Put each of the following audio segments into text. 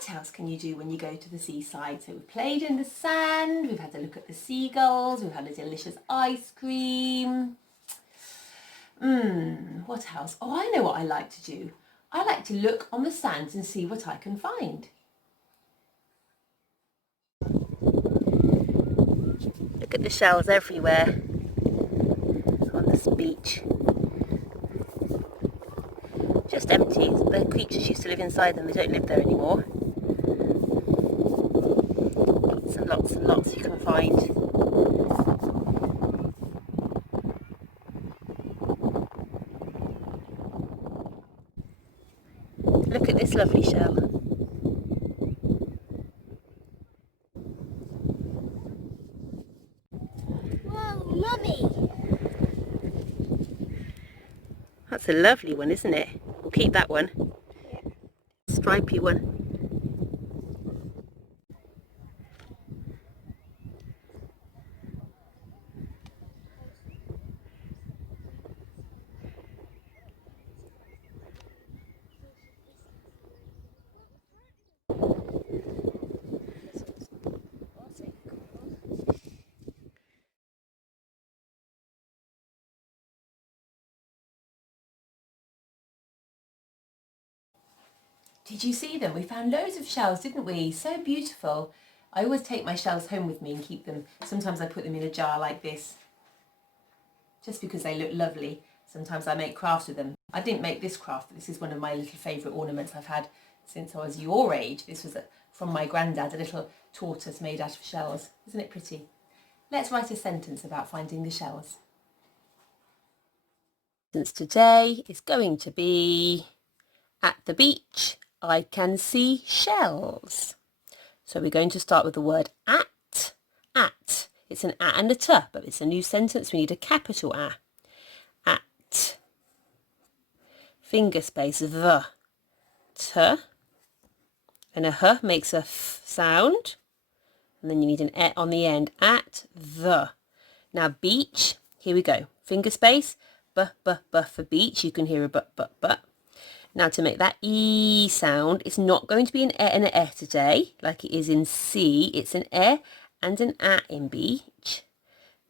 What else can you do when you go to the seaside? So we've played in the sand, we've had a look at the seagulls, we've had a delicious ice cream. What else? Oh, I know what I like to do. I like to look on the sands and see what I can find. Look at the shells everywhere on this beach. Just empty. The creatures used to live inside them, they don't live there anymore. Lots and lots and lots you can find. Look at this lovely shell. Whoa, Mummy! That's a lovely one, isn't it? We'll keep that one. Yeah. Stripy one. Did you see them? We found loads of shells, didn't we? So beautiful. I always take my shells home with me and keep them. Sometimes I put them in a jar like this, just because they look lovely. Sometimes I make crafts with them. I didn't make this craft, but this is one of my little favourite ornaments I've had since I was your age. This was from my granddad, a little tortoise made out of shells. Isn't it pretty? Let's write a sentence about finding the shells. Sentence today is going to be, at the beach I can see shells. So we're going to start with the word at. At. It's an a and a t, but it's a new sentence. We need a capital A. At. Finger space the. T. And a h makes a f sound. And then you need an e on the end. At the. Now beach. Here we go. Finger space. B for beach. You can hear a but. Now to make that E sound, it's not going to be an E and an E today, like it is in C. It's an E and an A in beach.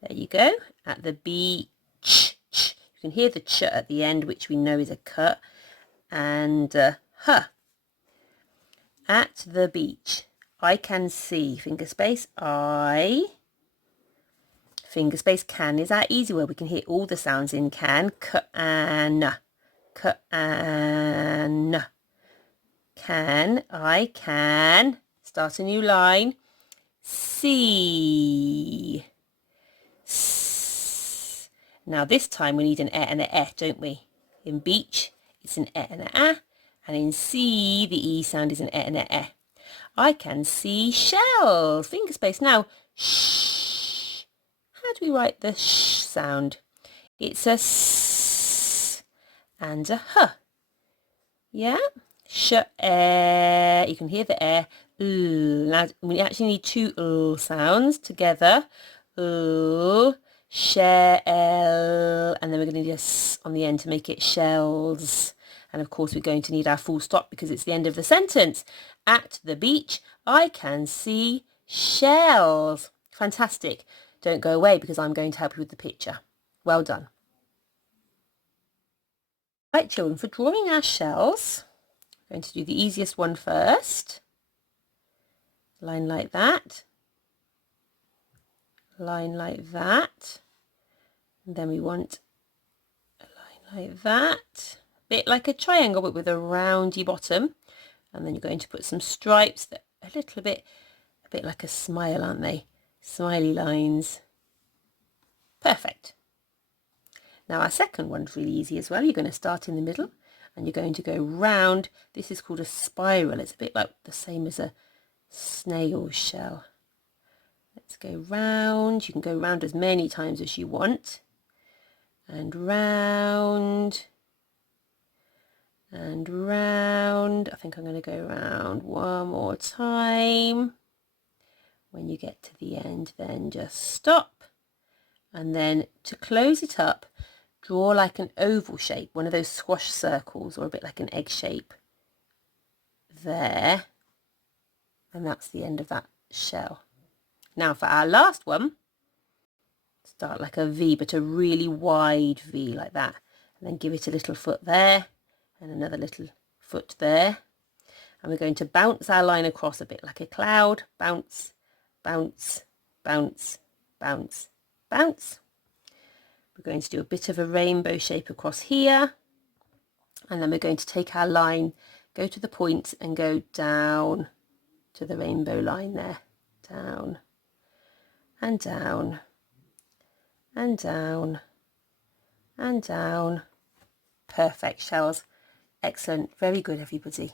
There you go. At the beach. You can hear the ch at the end, which we know is a k. And h. At the beach. I can see. Finger space. I. Finger space. Can is our easy word. We can hear all the sounds in can. K and. Can. Can. I can. Start a new line. See. S. Now this time we need an e and an e, don't we? In beach, it's an e and an a. And in see, the e sound is an e and an e. I can see shells. Finger space. Now, shh. How do we write the sh sound? It's a s and a h. Yeah? Sh, air. You can hear the air. Now, we actually need two sounds together. Shell. And then we're going to need a s on the end to make it shells. And of course, we're going to need our full stop because it's the end of the sentence. At the beach, I can see shells. Fantastic. Don't go away because I'm going to help you with the picture. Well done. Right, children, for drawing our shells, I'm going to do the easiest one first. Line like that. Line like that. And then we want a line like that. A bit like a triangle, but with a roundy bottom. And then you're going to put some stripes that are a bit like a smile, aren't they? Smiley lines. Perfect. Now our second one's really easy as well. You're going to start in the middle and you're going to go round. This is called a spiral. It's a bit like the same as a snail shell. Let's go round. You can go round as many times as you want. And round. And round. I think I'm going to go round one more time. When you get to the end, then just stop. And then to close it up, draw like an oval shape, one of those squash circles, or a bit like an egg shape. There. And that's the end of that shell. Now for our last one, start like a V, but a really wide V like that. And then give it a little foot there and another little foot there. And we're going to bounce our line across a bit like a cloud. Bounce, bounce, bounce, bounce, bounce. We're going to do a bit of a rainbow shape across here. And then we're going to take our line, go to the point and go down to the rainbow line there. Down and down and down and down. Perfect shells. Excellent. Very good, everybody.